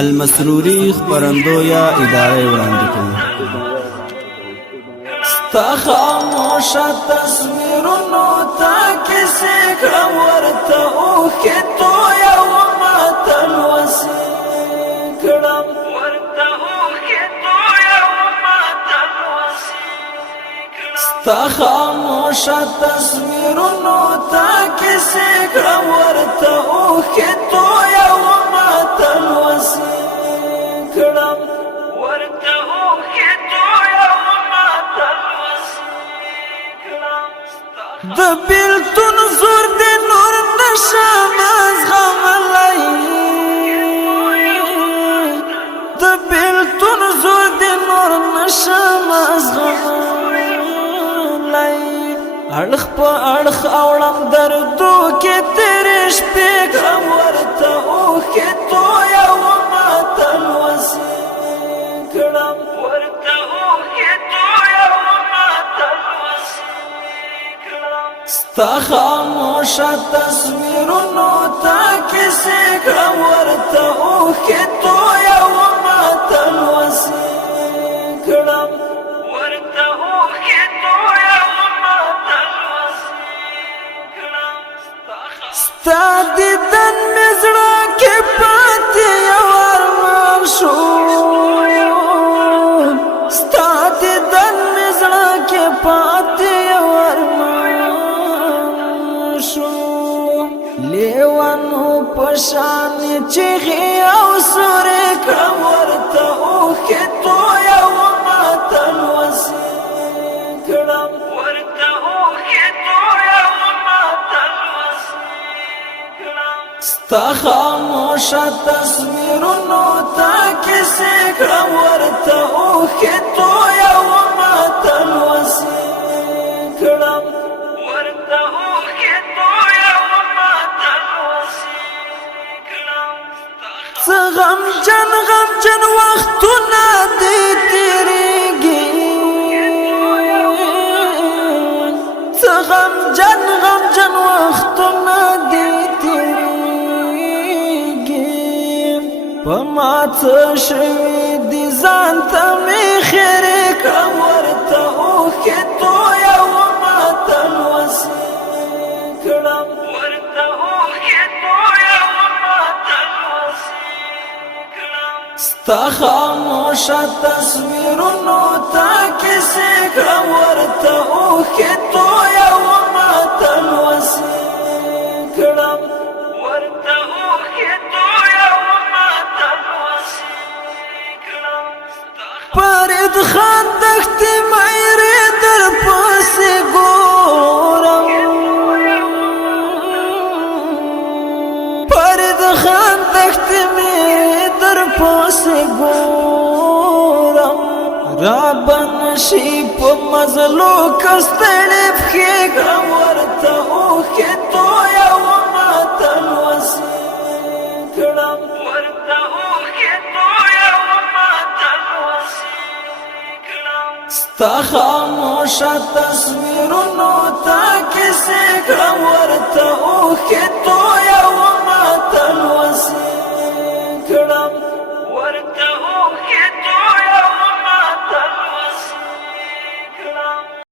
المسروري خبرندو یا اداره وړاندې کوي. ستا خاموشه تصویرونو ته کیسې کړم ورته اوښکې تویومه تلوسې کړم ستا خاموشه تصویرونو ته کیسې کړم ورته اوښکې تویومه تلوسې کړم د بیلتون زور د نور نشم زغملی د بیلتون زور د نور نشم زغملی اړخ په اړخ اوړم دردو کې تیرې شپې کړم ورته اوښکې تویومه تلوسې کړم ستا خاموشه تصویرونو ته کیسې کړم ورته اوښکې تویومه تلوسې کړم ستا دیدن مې زړه کې پاتې یو ارمان شو ستا دیدن مې زړه کې پاتې یو ارمان شو لیوانو پشان چغې او سورې کړم ورته اوښکې تویومه تلوسې کړم ستا خاموشه تصویرونو ته کیسې کړم ورته اوښکې تویومه تلوسې کړم څه غمجن غمجن وختونه دې تېرېږي څه غمجن غمجن وختونه دې په ما څه شوي دي ځان ته مې خیرې کړم ورته اوښکې تویومه تلوسې کړم ستا خاموشه تصویرونو ته کیسې کړم ورته اوښکې تویومه تلوسې کړم فرید خان دښتې مایرې در پسې ګورم فرید خان دښتې مایرې در پسې ګورم رابه نشي په مزلو که ستړې پښې کړم ورته اوښکې تویومه تلوسې کړم ستا خاموشه تصویرونو ته کیسې کړم ورته اوښکې